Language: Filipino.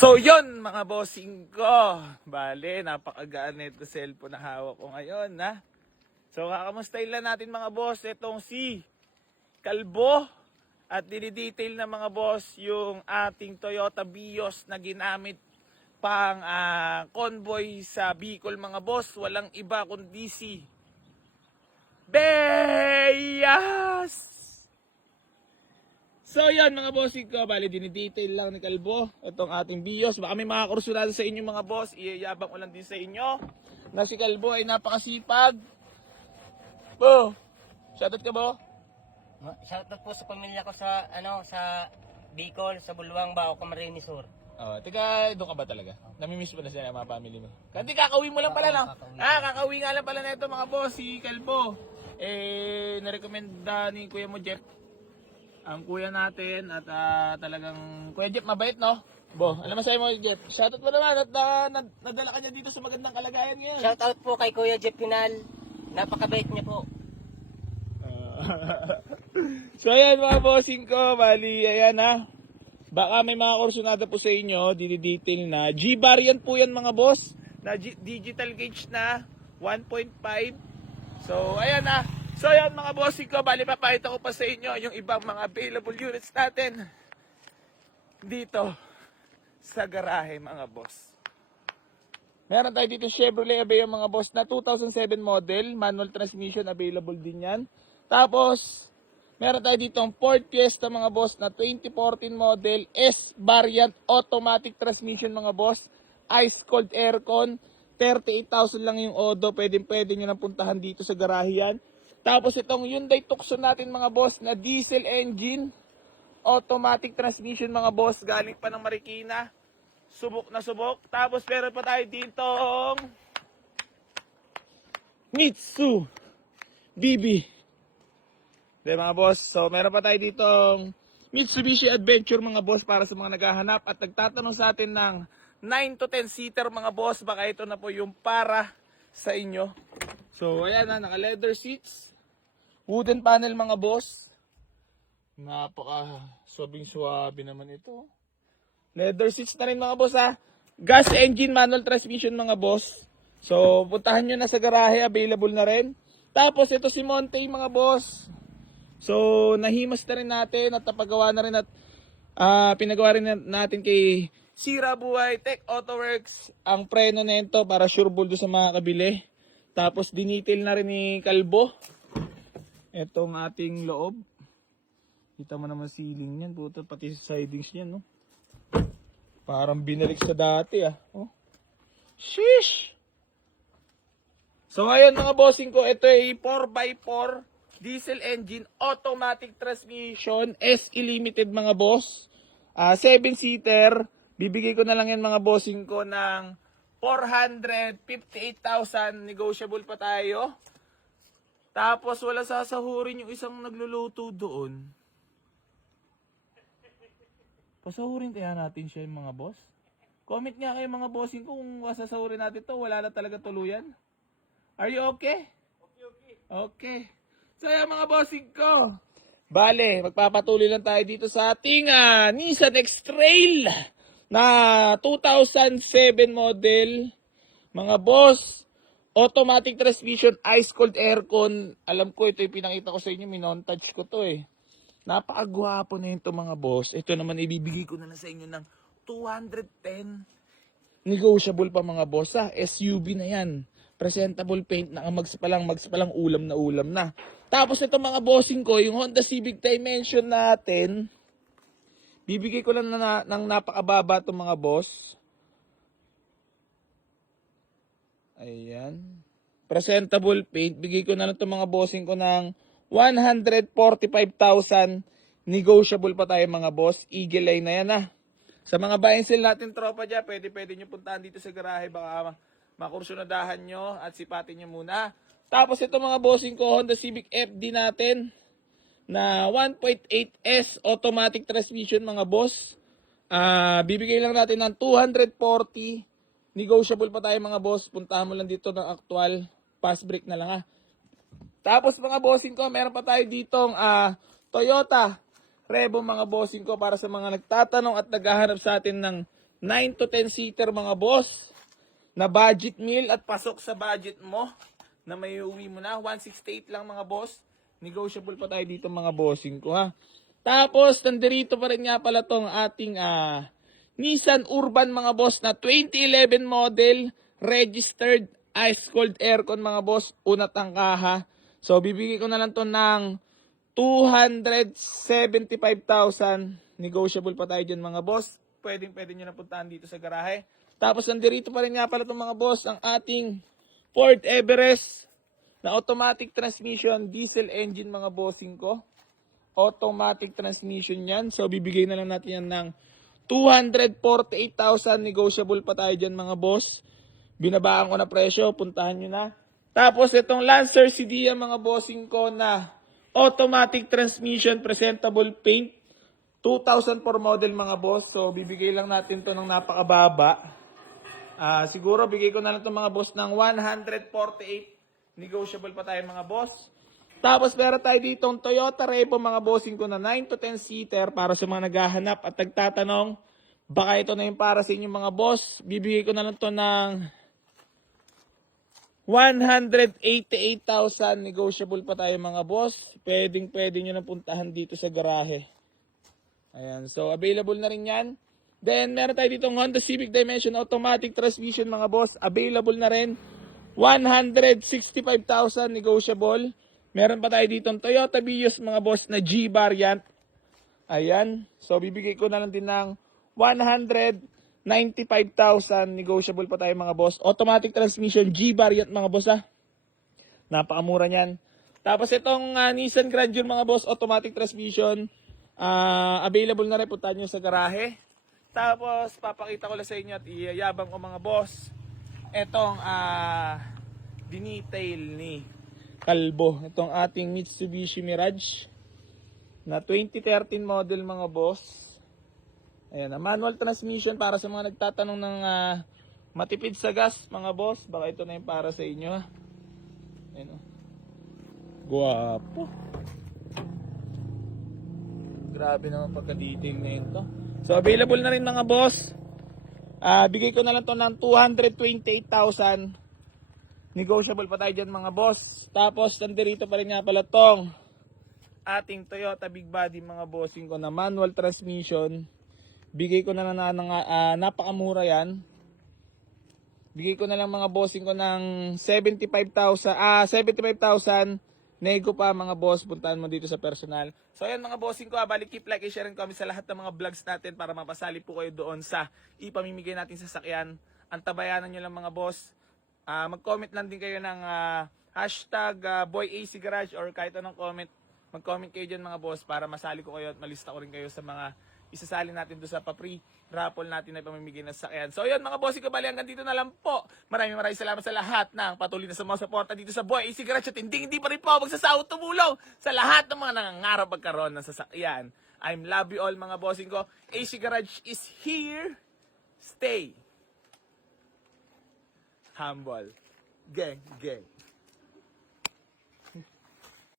So yon mga bossing ko. Bale, napakagaan nito cellphone na hawak ko ngayon, ha? So kakamustahin lang natin mga boss itong si Kalbo at dinidetail na mga boss yung ating Toyota Vios na ginamit pang convoy sa Bicol mga boss. Walang iba kundi si Beyas! So yan mga bossing ko, bali dinidetail lang ni Kalbo itong ating Vios. Baka may mga kursunado sa inyo mga boss, iyayabang ko lang din sa inyo na si Kalbo ay napakasipag. Bo, shoutout ka bo? Shoutout po sa pamilya ko sa sa Bicol, sa Bulwang, Bao, Camarines Sur. Teka, doon ka ba talaga? Namimiss mo na siya mga family mo? Kasi kakauwi mo lang pala lang. Kakauwi nga lang pala na ito mga boss, si Kalbo. Narekomenda ni Kuya mo Jeff ang kuya natin at talagang Kuya Jeff mabait, no? Bo, alam mo sa'yo mo Jeff, shoutout mo naman at nadala ka niya dito sa magandang kalagayan ngayon. Shoutout po kay Kuya Jeff Pinal. Napakabait niya po. So ayan mga bossing ko, bali ayan ha. Baka may mga kursunada po sa inyo, didetail na. G-variant po yan mga boss, na digital gauge na 1.5. So ayan ha. So ayan mga bossing ko, bali papakita ko pa sa inyo yung ibang mga available units natin dito sa garahe mga boss. Meron tayo dito Chevrolet Aveo mga boss na 2007 model, manual transmission available din yan. Tapos, meron tayo dito ang Ford Fiesta mga boss na 2014 model, S variant automatic transmission mga boss, ice cold aircon, 38,000 lang yung odo, pwede nyo nang puntahan dito sa garahe yan. Tapos itong Hyundai Tucson natin mga boss na diesel engine, automatic transmission mga boss, galing pa ng Marikina. Subok na subok. Tapos meron pa tayo ditong Mitsu BB. Okay mga boss, so meron pa tayo ditong Mitsubishi Adventure mga boss para sa mga naghahanap at nagtatanong sa atin ng 9 to 10 seater mga boss. Baka ito na po yung para sa inyo. So ayan na, naka leather seats, wooden panel mga boss. Napaka sobing suwabe naman ito. Leather seats na rin mga boss ha. Gas engine manual transmission mga boss. So puntahan nyo na sa garahe, available na rin. Tapos ito si Monte mga boss. So nahimas na rin natin at napagawa na rin at pinagawa rin natin kay Sira Buhay Tech Autoworks ang preno nito para sure bull sa mga kabili. Tapos dinetail na rin ni Kalbo itong ating loob. Kita mo naman ceiling niyan, puto, pati sa sidings niyan, no? Parang binalik sa dati, oh. Sheesh! So ngayon mga bossing ko, ito ay 4x4 diesel engine, automatic transmission, SE Limited mga boss. 7-seater. Bibigay ko na lang yan mga bossing ko ng 458,000. Negotiable pa tayo. Tapos wala sasahurin yung isang nagluluto doon. Pasahurin kaya natin siya yung mga boss? Comment nga kayo mga bossing ko kung sasahurin natin to, wala na talaga tuluyan. Are you okay? Okay. So yan mga bossing ko. Bale, magpapatuloy lang tayo dito sa ating Nissan X-Trail na 2007 model. Mga boss, automatic transmission, ice cold aircon. Alam ko ito yung pinakita ko sa inyo, minontage ko to eh. Napakagwapo na ito mga boss. Ito naman ibibigay ko na lang sa inyo ng 210. Negotiable pa mga boss ha. SUV na yan. Presentable paint na mags pa lang ulam na. Tapos ito mga bossing ko, yung Honda Civic Dimension natin, bibigay ko lang ng napakababa itong mga boss. Ayan. Presentable paint. Bigay ko na lang itong mga bossing ko ng 145,000. Negotiable pa tayo mga boss. Eagle line na yan ha. Sa mga buy and sell natin tropa dyan, pwede nyo puntahan dito sa garahe. Baka makursunadahan nyo at sipatin nyo muna. Tapos ito mga bossing ko, Honda Civic FD natin na 1.8S automatic transmission mga boss. Bibigay lang natin ng 240. Negotiable pa tayo mga boss. Puntahan mo lang dito ng actual. Fast break na lang ha. Tapos mga bossing ko, meron pa tayo ditong Toyota Revo mga bossing ko para sa mga nagtatanong at naghahanap sa atin ng 9 to 10 seater mga boss. Na budget meal at pasok sa budget mo. Na may uwi mo na. 168 lang mga boss. Negotiable pa tayo dito mga bossing ko ha. Tapos, nandirito pa rin nga pala tong ating Nissan Urban mga boss na 2011 model. Registered ice cold aircon mga boss. Una tangkaha. So, bibigay ko na lang to ng 275,000. Negotiable pa tayo dyan mga boss. Pwede nyo na puntahan dito sa garahe. Tapos nandirito pa rin nga pala itong mga boss ang ating Ford Everest na automatic transmission, diesel engine mga bossing ko. Automatic transmission yan. So bibigay na lang natin yan ng 248,000. Negotiable pa tayo dyan mga boss. Binabaan ko na presyo. Puntahan nyo na. Tapos itong Lancer Sedan mga bossing ko na automatic transmission, presentable paint. 2004 model mga boss. So, bibigay lang natin to ng napakababa. Siguro, bigay ko na lang to mga boss ng 148. Negotiable pa tayo mga boss. Tapos, meron tayo dito ang Toyota Revo mga bossing ko na 9 to 10 seater para sa mga naghahanap at nagtatanong. Baka ito na yung para sa inyo mga boss. Bibigay ko na lang to ng 188,000. Negotiable pa tayo mga boss. Pwede nyo na puntahan dito sa garahe. Ayan, so available na rin yan. Then, meron tayo dito Honda Civic Dimension automatic transmission mga boss. Available na rin. 165,000 negotiable. Meron pa tayo dito Toyota Vios mga boss na G variant. Ayan, so bibigay ko na lang din ng 195,000 negotiable pa tayo mga boss. Automatic transmission G variant mga boss ha. Napakamura niyan. Tapos itong Nissan Grandeur mga boss, automatic transmission. Available na rin, puntahan nyo sa garahe. Tapos, papakita ko lang sa inyo at iyayabang ko mga boss. Itong dinetail ni Kalbo. Itong ating Mitsubishi Mirage na 2013 model mga boss. Ayan, manual transmission para sa mga nagtatanong ng matipid sa gas mga boss. Baka ito na yung para sa inyo. Ayan, guwapo. Grabe naman pagka-detail na yun to. So, available na rin mga boss. Bigay ko na lang to ng 228,000. Negotiable pa tayo dyan mga boss. Tapos, nandirito pa rin nga pala tong ating Toyota Big Body mga bossing ko na manual transmission. Bigay ko na lang napakamura yan. Bigay ko na lang mga bossing ko ng 75,000. Nego pa mga boss, puntahan mo dito sa personal. So ayan mga bossing ko, balik keep like, share and comment sa lahat ng mga vlogs natin para mapasali po kayo doon sa ipamimigay natin sa sakyan. Antabayanan nyo lang mga boss. Mag-comment lang din kayo ng hashtag BoyACGarage or kahit anong comment. Mag-comment kayo dyan mga boss para masali ko kayo at malista ko rin kayo sa mga isasali natin doon sa pa-free raffle natin na ipamimigay ng sakyan. So yun mga bossing ko, bali hanggang dito na lang po. Maraming salamat sa lahat ng patuloy na sumusuporta dito sa Boy AC Garage at hindi pa rin po ako magsasawot tumulong sa lahat ng mga nangangarap magkaroon ng sasakyan. I'm love you all mga bossing ko. AC Garage is here. Stay humble. Gang, gang.